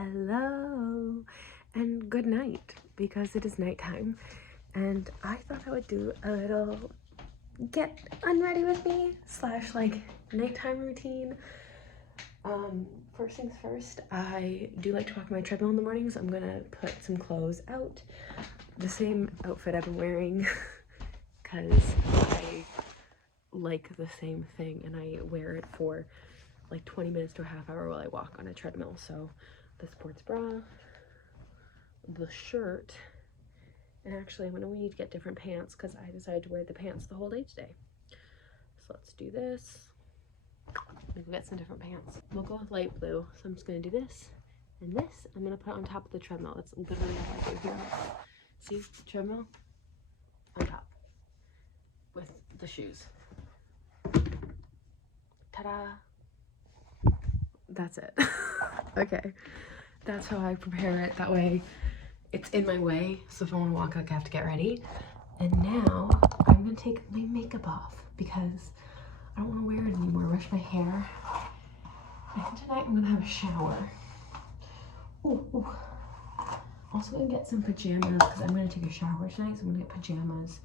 Hello and good night, because it is nighttime and I thought I would do a little get unready with me slash like nighttime routine. First things first, I do like to walk my treadmill in the mornings. I'm gonna put some clothes out, the same outfit I've been wearing because I like the same thing and I wear it for like 20 minutes to a half hour while I walk on a treadmill. So the sports bra, the shirt, and actually I'm gonna need to get different pants because I decided to wear the pants the whole day today. So let's do this. We'll get some different pants. We'll go with light blue. So I'm just gonna do this and this. I'm gonna put it on top of the treadmill. That's literally all I do here. See, the treadmill on top with the shoes. Ta-da! That's it. Okay, that's how I prepare it. That way it's in my way, so if I want to walk, like, I have to get ready. And now I'm gonna take my makeup off because I don't want to wear it anymore. Brush my hair. I think tonight I'm gonna have a shower. Ooh. Also gonna get some pajamas because I'm gonna take a shower tonight, so I'm gonna get pajamas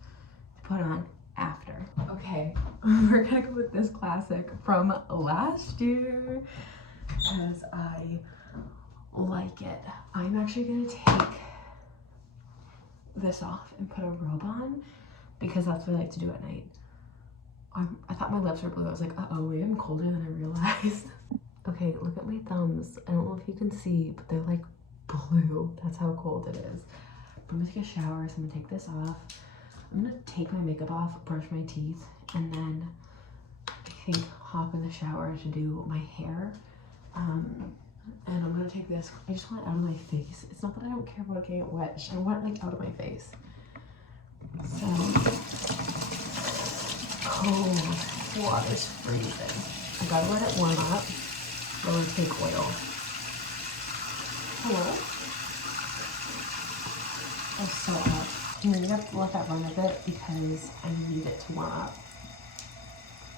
to put on after. Okay, we're gonna go with this classic from last year because I like it. I'm actually gonna take this off and put a robe on because that's what I like to do at night. I thought my lips were blue. I was like, uh-oh, maybe I'm colder than I realized. Okay, look at my thumbs. I don't know if you can see, but they're like blue. That's how cold it is. I'm gonna take a shower, so I'm gonna take this off. I'm gonna take my makeup off, brush my teeth, and then I think hop in the shower to do my hair. And I'm gonna take this. I just want it out of my face. It's not that I don't care about getting it wet. I want it like out of my face. So, cold water's freezing. I gotta let it warm up. I'm gonna take oil. Hello? It's so hot. I'm gonna have to let that run a bit because I need it to warm up.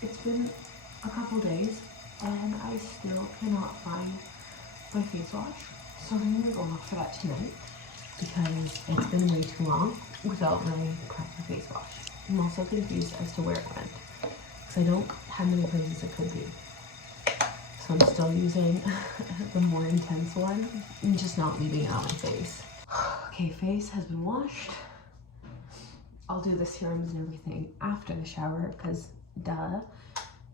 It's been a couple days and I still cannot find my face wash. So I'm gonna go look for that tonight because it's been way too long without my proper face wash. I'm also confused as to where it went because I don't have many places it could be. So I'm still using the more intense one and just not leaving it on my face. Okay, face has been washed. I'll do the serums and everything after the shower because duh.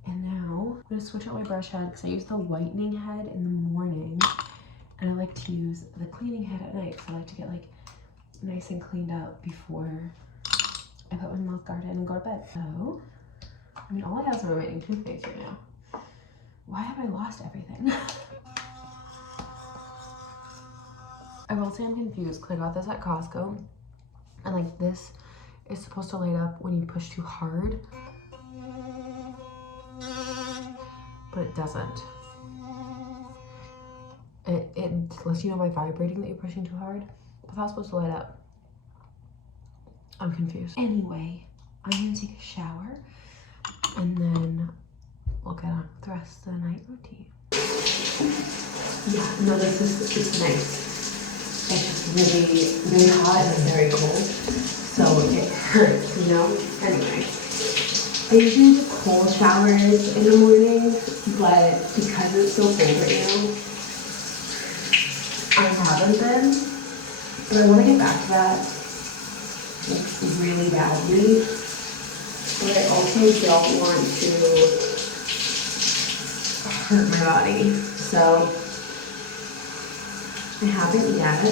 And now I'm gonna switch out my brush head because I use the whitening head in the morning and I like to use the cleaning head at night. So I like to get like nice and cleaned up before I put my mouth guard in and go to bed. So, I mean, all I have is my whitening toothpaste right now. Why have I lost everything? I will say I'm confused because I got this at Costco and like this is supposed to light up when you push too hard, but it doesn't. It lets you know by vibrating that you're pushing too hard, but that's supposed to light up. I'm confused. Anyway, I'm gonna take a shower and then we'll get on with the rest of the night routine. Yeah, no, it's nice. It's just really, really hot and very cold, so it hurts, you know? Anyway, I usually do cold showers in the morning, but because it's so cold right now, I haven't been, but I want to get back to that like, really badly, but I also don't want to hurt my body, so I haven't yet.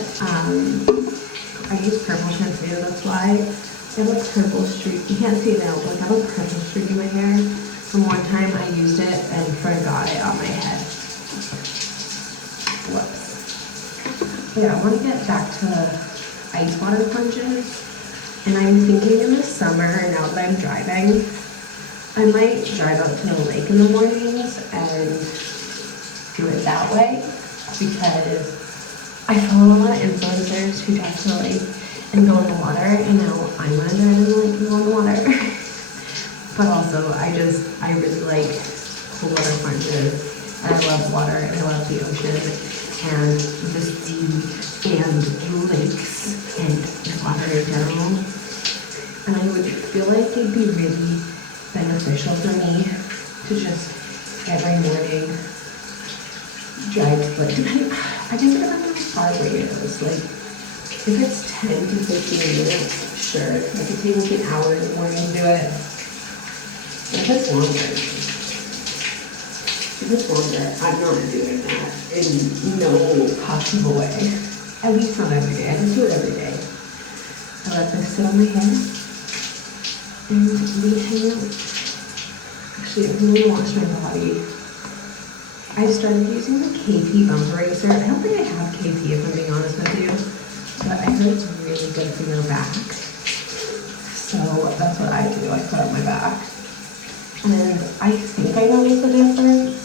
I use purple shampoo, that's why. I have a purple streak. You can't see it now, but I have a purple streak in my hair. From one time I used it and forgot it on my head. Whoops. Yeah, I want to get back to ice water plunges. And I'm thinking in the summer, now that I'm driving, I might drive out to the lake in the mornings and do it that way. Because I follow a lot of influencers who drive to the lake and go in the water, and now I'm gonna drive in the lake and go in the water. But also, I really like cold water plunges, and I love water, and I love the ocean, and this and lakes and water in general. And I would feel like it'd be really beneficial for me to just every morning drive to like, I guess it depends on how far away it is. Like, if it's 10 to 15 minutes, sure. I could take like an hour in the morning to do it. But if it's longer, I'm not doing that in no possible way. At least not every day. I don't do it every day. I let this sit on my head and we hang out. Actually, I'm going to wash my body. I've started using the KP bump eraser. I don't think I have KP if I'm being honest with you, but I heard it's really good for your back. So that's what I do. I put up my back. And I think I noticed a difference,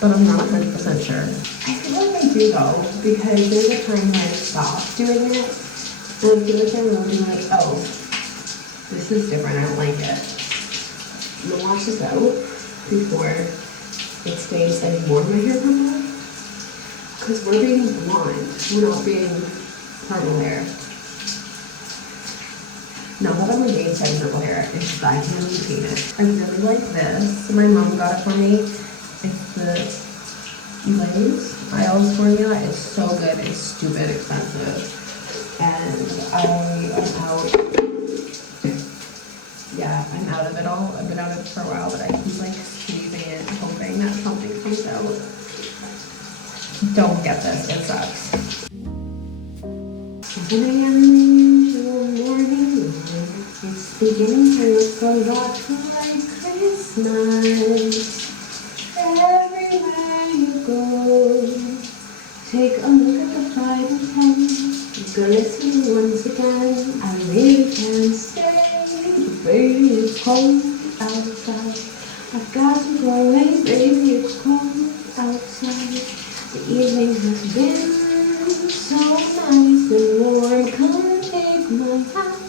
but I'm not 100% sure. I feel like I do though, because there's a time when I stopped doing it, and I feel like I'm really like, oh, this is different, I don't like it. I'm gonna wash this out before it stays like more of my hair purple, because we're being blonde, we're not being purple hair. Not that I'm against having purple hair, it's just I can't maintain it. I really like this. My mom got it for me. It's the Lay's Isles formula. It's so good. It's stupid expensive. And I am out. Yeah, I'm out of it all. I've been out of it for a while, but I keep like squeezing it, hoping that something comes out. Don't get this. It sucks. 7 a.m. morning. It's beginning to look a lot like Christmas. Everywhere you go, take a look at the 5 and 10. Go listen once again. I really can't stay. The baby is cold outside. I've got to go away, baby. It's cold outside. The evening has been so nice and warm. Come take my hand.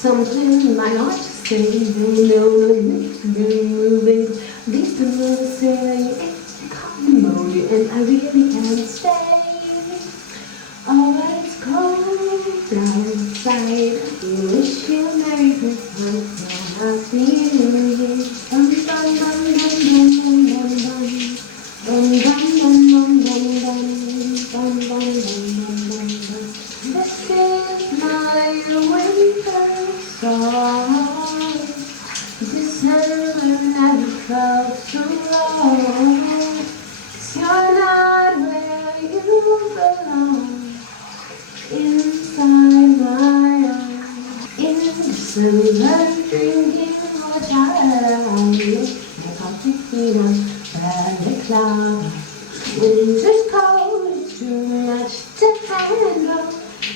Something my heart to say, no, makes me moving. These pillows say it's common, and I really can't stay. Oh, but it's cold outside. We wish you a Merry Christmas and a Happy New Year. Bum bum bum bum bum bum bum bum bum bum bum bum bum bum bum bum bum. This is my winter song. December never felt so long. 'Cause you're not where you belong. Inside my arms. In December, drinking water. My coffee peanut, barely cloud. Winter's cold, it's too much to handle.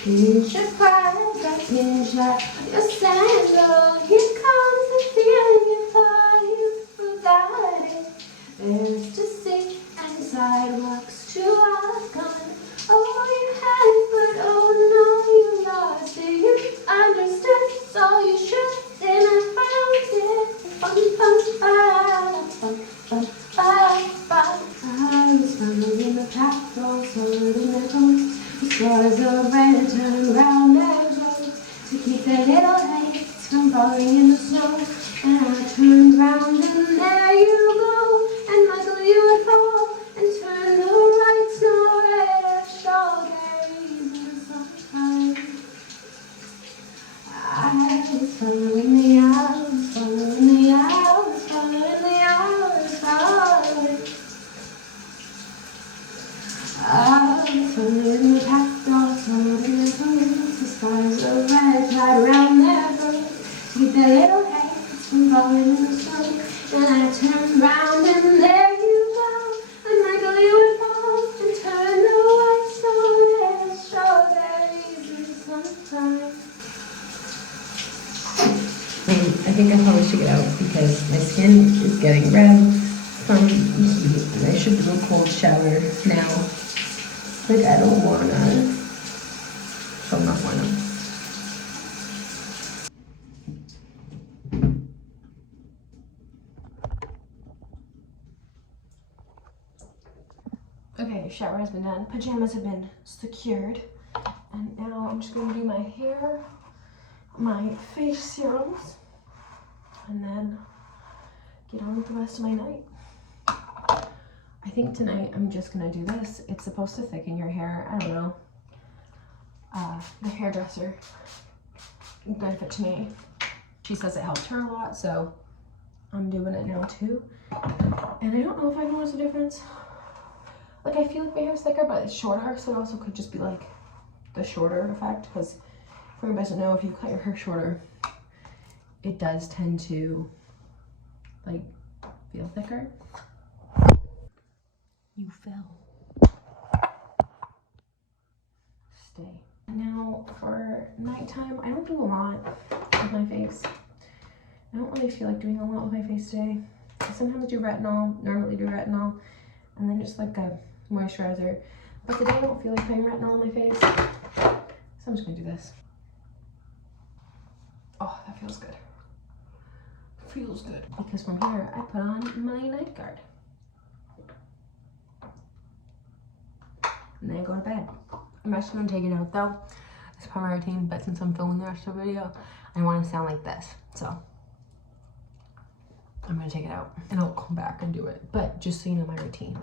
Pinch your pride, I pinch like your sandal. Here comes the feeling you thought you forgot it. There's to see and sidewalks to walk on. Oh, you had it, but oh no, you lost it. You understood, so you should. Then I found it. Fun, fun, fun, fun, fun, fun, fun. I was following the path, all sorted in the coast. The stars of red turn round their roads to keep their little heads from falling in the snow. And I turned round and there you go. And Michael, you would fall and turn the right snow red strawberries in the summertime. I was following the hours, following the hours, following the hours, following. I was following the path, all following the coast. The stars of red tied around their throats to keep their little heads from falling in the snow. And I turned round and there you go. And Michael, you would fall and turn the white snow red strawberries in the summertime. I think I probably should get out because my skin is getting red from heat and I should do a cold shower now. Like, I don't wanna, so I'm not wanna. Okay, shower has been done. Pajamas have been secured. And now I'm just gonna do my hair, my face serums, and then get on with the rest of my night. I think tonight I'm just gonna do this. It's supposed to thicken your hair. I don't know. The hairdresser gave it to me. She says it helped her a lot, so I'm doing it now too. And I don't know if I noticed a difference. Like, I feel like my hair's thicker, but it's shorter, so it also could just be like the shorter effect, because for you guys to know, if you cut your hair shorter, it does tend to like feel thicker. You fell. Stay. Now for nighttime, I don't do a lot with my face. I don't really feel like doing a lot with my face today. I sometimes do retinol, normally do retinol, and then just like a moisturizer. But today I don't feel like putting retinol on my face, so I'm just gonna do this. Oh, that feels good. Feels good. Because from here, I put on my night guard. And then I go to bed. I'm actually gonna take it out though. It's part of my routine, but since I'm filming the rest of the video, I want to sound like this. So I'm gonna take it out and I'll come back and do it. But just so you know my routine.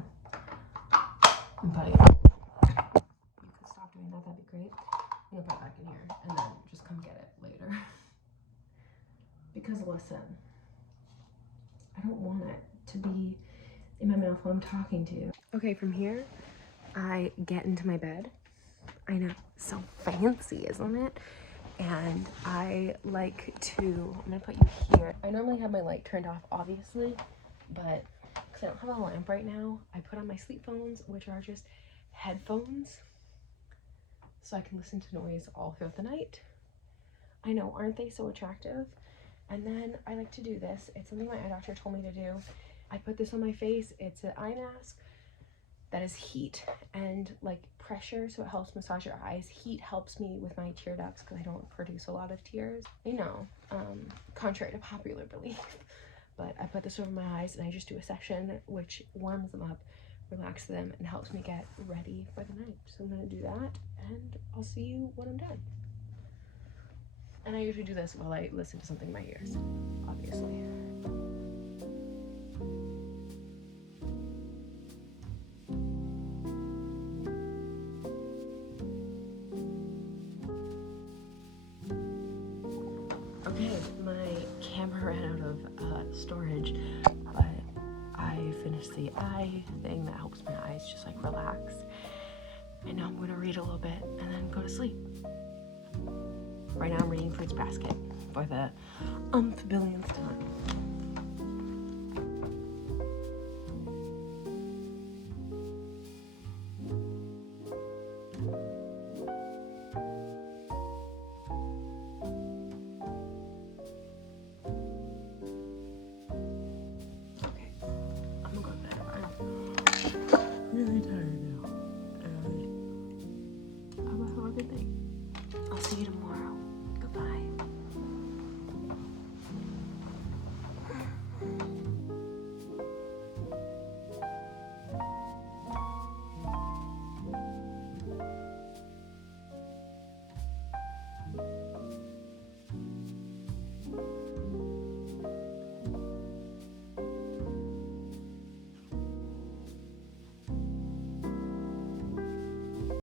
But you could stop doing that, that'd be great. I'm gonna put it back in here and then just come get it later. Because listen, I don't want it to be in my mouth while I'm talking to you. Okay, from here, I get into my bed. I know, so fancy, isn't it? And I like to, I'm gonna put you here. I normally have my light turned off, obviously, but because I don't have a lamp right now, I put on my sleep phones, which are just headphones, so I can listen to noise all throughout the night. I know, aren't they so attractive? And then I like to do this. It's something my eye doctor told me to do. I put this on my face. It's an eye mask that is heat and like pressure, so it helps massage your eyes. Heat helps me with my tear ducts because I don't produce a lot of tears. You know, contrary to popular belief. But I put this over my eyes and I just do a section which warms them up, relaxes them, and helps me get ready for the night. So I'm gonna do that and I'll see you when I'm done. And I usually do this while I listen to something in my ears, obviously. Okay, my camera ran out of storage, but I finished the eye thing that helps my eyes just like relax. And now I'm gonna read a little bit and then go to sleep. Right now I'm reading Fruits Basket for the billionth time.